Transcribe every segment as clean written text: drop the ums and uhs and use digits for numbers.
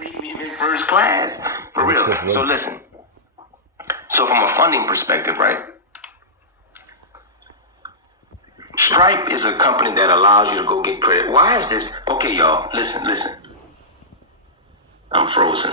treat me in first class. For real. So listen. So from a funding perspective, right? Stripe is a company that allows you to go get credit. Why is this? Okay, y'all, listen. I'm frozen.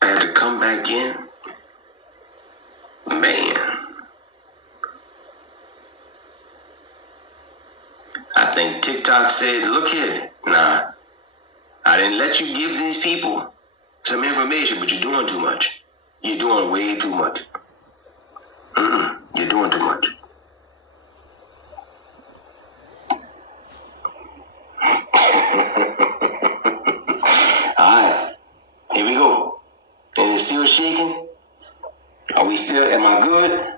I had to come back in. Man. I think TikTok said, look here. Nah, I didn't let you give these people some information, but you're doing too much. You're doing way too much. You're doing too much. Alright, here we go. And it's still shaking? Are we still, am I good?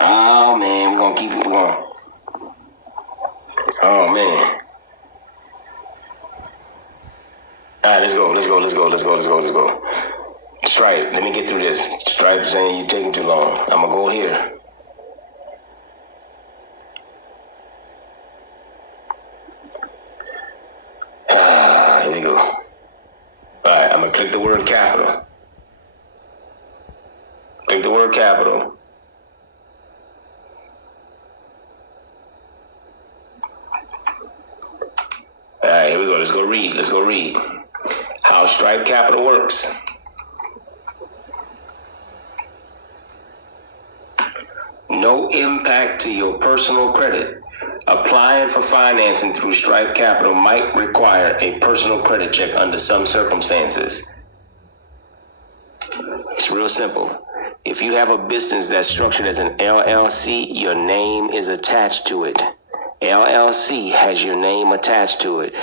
Oh man, we're gonna keep it going. Oh man. Alright, let's go. Stripe, let me get through this. Stripe saying you're taking too long. I'm gonna go here. Here we go. Alright, I'm gonna click the word capital. Click the word capital. Alright, here we go. Let's go read. How Stripe Capital works. No impact to your personal credit. Applying for financing through Stripe Capital might require a personal credit check under some circumstances. It's real simple. If you have a business that's structured as an LLC, your name is attached to it. LLC has your name attached to it.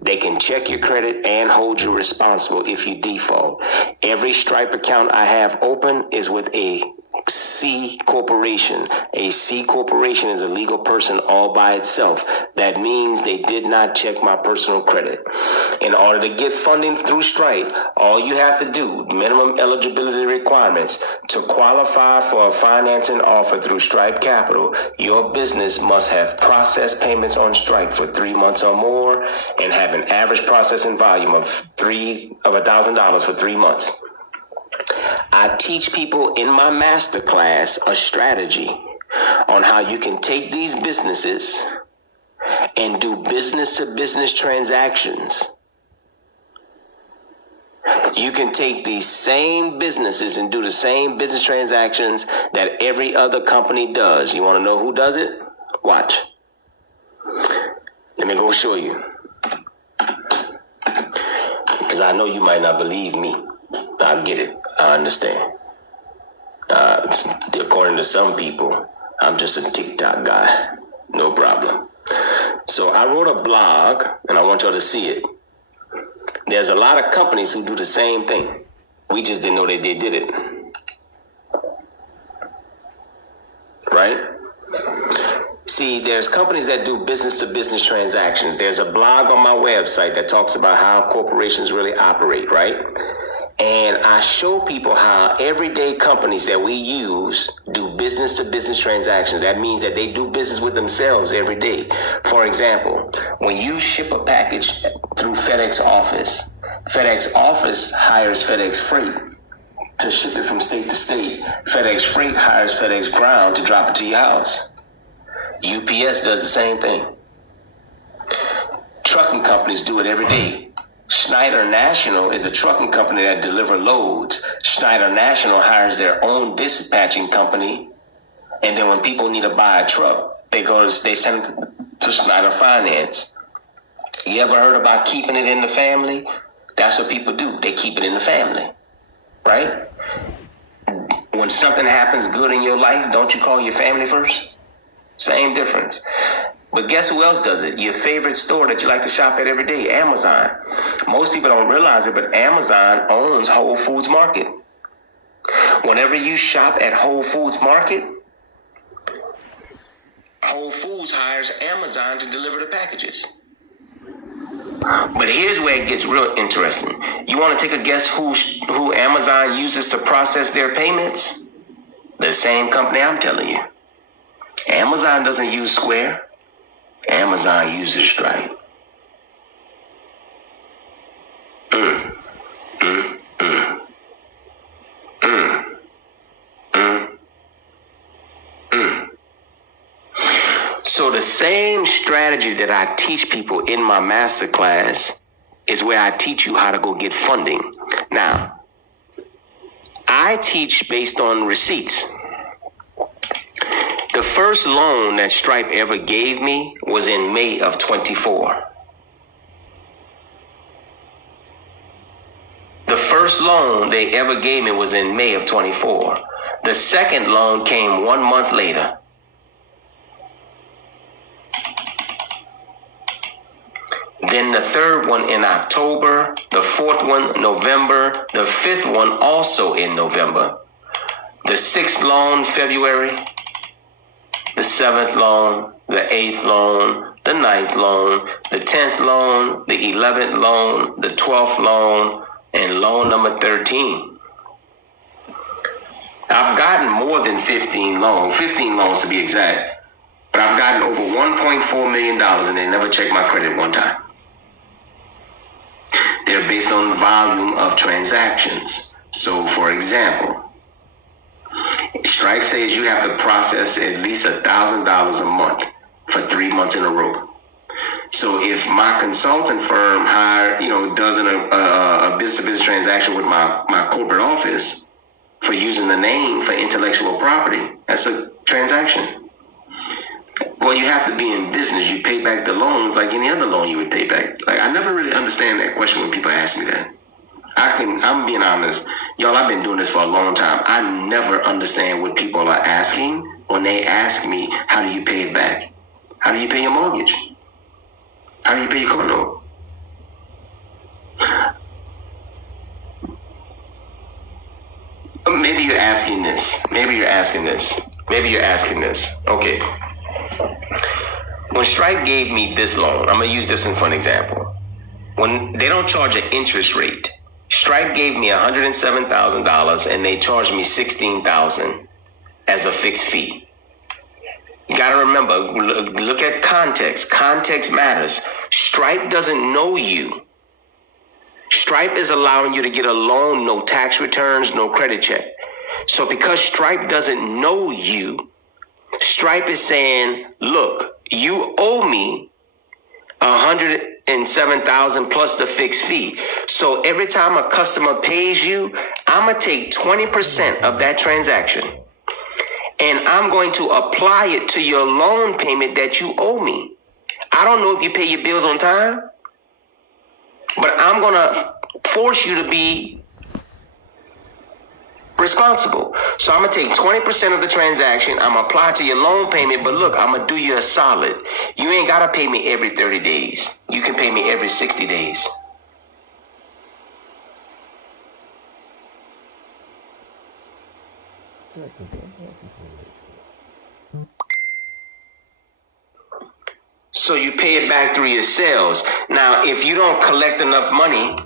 They can check your credit and hold you responsible if you default. Every Stripe account I have open is with a C corporation. A C corporation is a legal person all by itself. That means they did not check my personal credit. In order to get funding through Stripe, all you have to do, minimum eligibility requirements, to qualify for a financing offer through Stripe Capital, your business must have processed payments on Stripe for 3 months or more and have an average processing volume of $1,000 for 3 months. I teach people in my masterclass a strategy on how you can take these businesses and do business-to-business transactions. You can take these same businesses and do the same business transactions that every other company does. You want to know who does it? Watch. Let me go show you. Because I know you might not believe me. I get it. I understand. According to some people, I'm just a TikTok guy. No problem. So I wrote a blog, and I want y'all to see it. There's a lot of companies who do the same thing. We just didn't know that they did it. Right? See, there's companies that do business-to-business transactions. There's a blog on my website that talks about how corporations really operate, right? And I show people how everyday companies that we use do business-to-business transactions. That means that they do business with themselves every day. For example, when you ship a package through FedEx Office hires FedEx Freight to ship it from state to state. FedEx Freight hires FedEx Ground to drop it to your house. UPS does the same thing. Trucking companies do it every day. Schneider National is a trucking company that delivers loads. Schneider National hires their own dispatching company, and then when people need to buy a truck, they send it to Schneider Finance. You ever heard about keeping it in the family? That's what people do. They keep it in the family, right? When something happens good in your life, don't you call your family first? Same difference. But guess who else does it? Your favorite store that you like to shop at every day, Amazon. Most people don't realize it, but Amazon owns Whole Foods Market. Whenever you shop at Whole Foods Market, Whole Foods hires Amazon to deliver the packages. But here's where it gets real interesting. You want to take a guess who Amazon uses to process their payments? The same company I'm telling you. Amazon doesn't use Square. Amazon uses Stripe. So the same strategy that I teach people in my masterclass is where I teach you how to go get funding. Now, I teach based on receipts. The first loan that Stripe ever gave me was in May of 24. The first loan they ever gave me was in May of 24. The second loan came 1 month later. Then the third one in October, the fourth one November, the fifth one also in November, the sixth loan February, the seventh loan, the eighth loan, the ninth loan, the 10th loan, the 11th loan, the 12th loan, and loan number 13. I've gotten more than 15 loans to be exact, but I've gotten over $1.4 million and they never checked my credit one time. They're based on volume of transactions. So, for example, Stripe says you have to process at least $1,000 a month for 3 months in a row. So if my consultant firm does a business-to-business transaction with my corporate office for using the name for intellectual property, that's a transaction. Well, you have to be in business. You pay back the loans like any other loan you would pay back. Like, I never really understand that question when people ask me that. I'm being honest. Y'all, I've been doing this for a long time. I never understand what people are asking when they ask me, how do you pay it back? How do you pay your mortgage? How do you pay your car note? Maybe you're asking this. Okay. When Stripe gave me this loan, I'm going to use this one for an example. When they don't charge an interest rate, Stripe gave me $107,000 and they charged me $16,000 as a fixed fee. You got to remember, look at context. Context matters. Stripe doesn't know you. Stripe is allowing you to get a loan, no tax returns, no credit check. So because Stripe doesn't know you, Stripe is saying, look, you owe me $107,000 plus the fixed fee. So every time a customer pays you, I'm going to take 20% of that transaction and I'm going to apply it to your loan payment that you owe me. I don't know if you pay your bills on time, but I'm going to force you to be responsible. So I'm going to take 20% of the transaction. I'm going to apply it to your loan payment. But look, I'm going to do you a solid. You ain't got to pay me every 30 days. You can pay me every 60 days. So you pay it back through your sales. Now, if you don't collect enough money,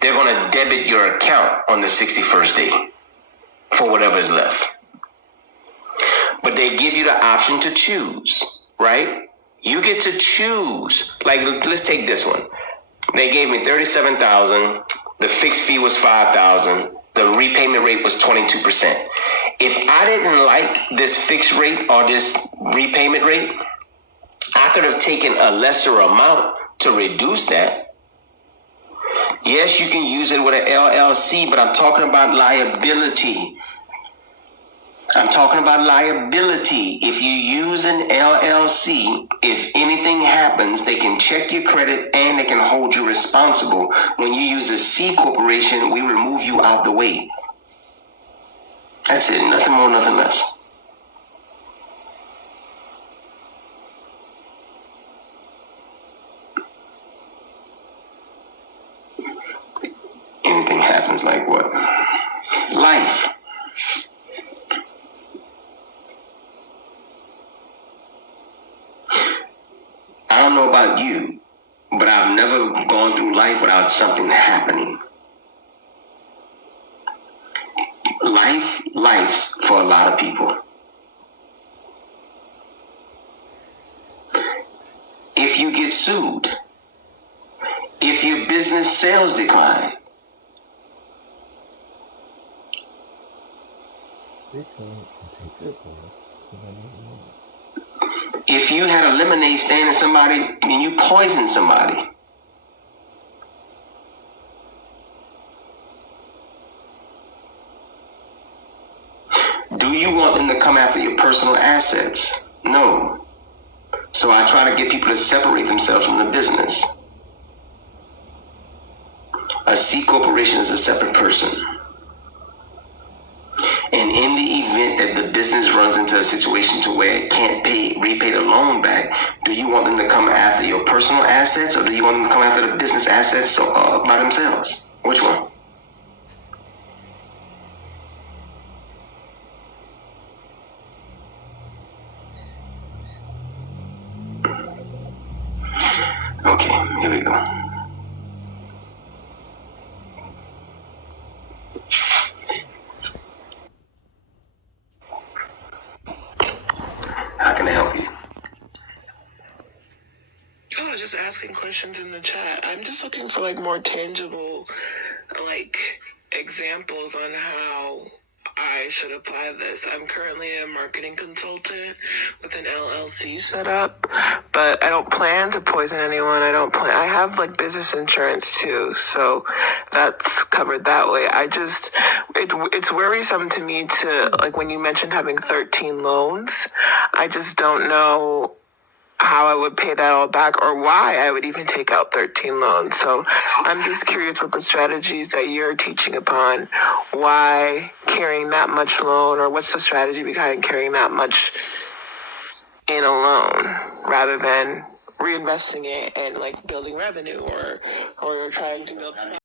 they're going to debit your account on the 61st day for whatever is left. But they give you the option to choose, right? You get to choose. Like, let's take this one. They gave me $37,000. The fixed fee was $5,000. The repayment rate was 22%. If I didn't like this fixed rate or this repayment rate, I could have taken a lesser amount to reduce that. Yes, you can use it with an LLC, but I'm talking about liability. If you use an LLC, if anything happens, they can check your credit and they can hold you responsible. When you use a C corporation, we remove you out the way. That's it. Nothing more, nothing less. Anything happens, like what? Life. I don't know about you, but I've never gone through life without something happening. Life's for a lot of people. If you get sued, if your business sales decline, if you had a lemonade stand and somebody and you poisoned somebody, do you want them to come after your personal assets? No. So I try to get people to separate themselves from the business. A C corporation is a separate person. And in the event that the business runs into a situation to where it can't repay the loan back, do you want them to come after your personal assets, or do you want them to come after the business assets by themselves? Which one? Okay, here we go. How can I help you? Oh, just asking questions in the chat. I'm just looking for like more tangible, like examples on how I should apply this. I'm currently a marketing consultant with an LLC set up, but I don't plan to poison anyone. I have like business insurance too, so that's covered that way. It's worrisome to me to, like, when you mentioned having 13 loans, I just don't know how I would pay that all back or why I would even take out 13 loans. So I'm just curious what the strategies that you're teaching upon, why carrying that much loan, or what's the strategy behind carrying that much in a loan rather than reinvesting it and like building revenue or trying to build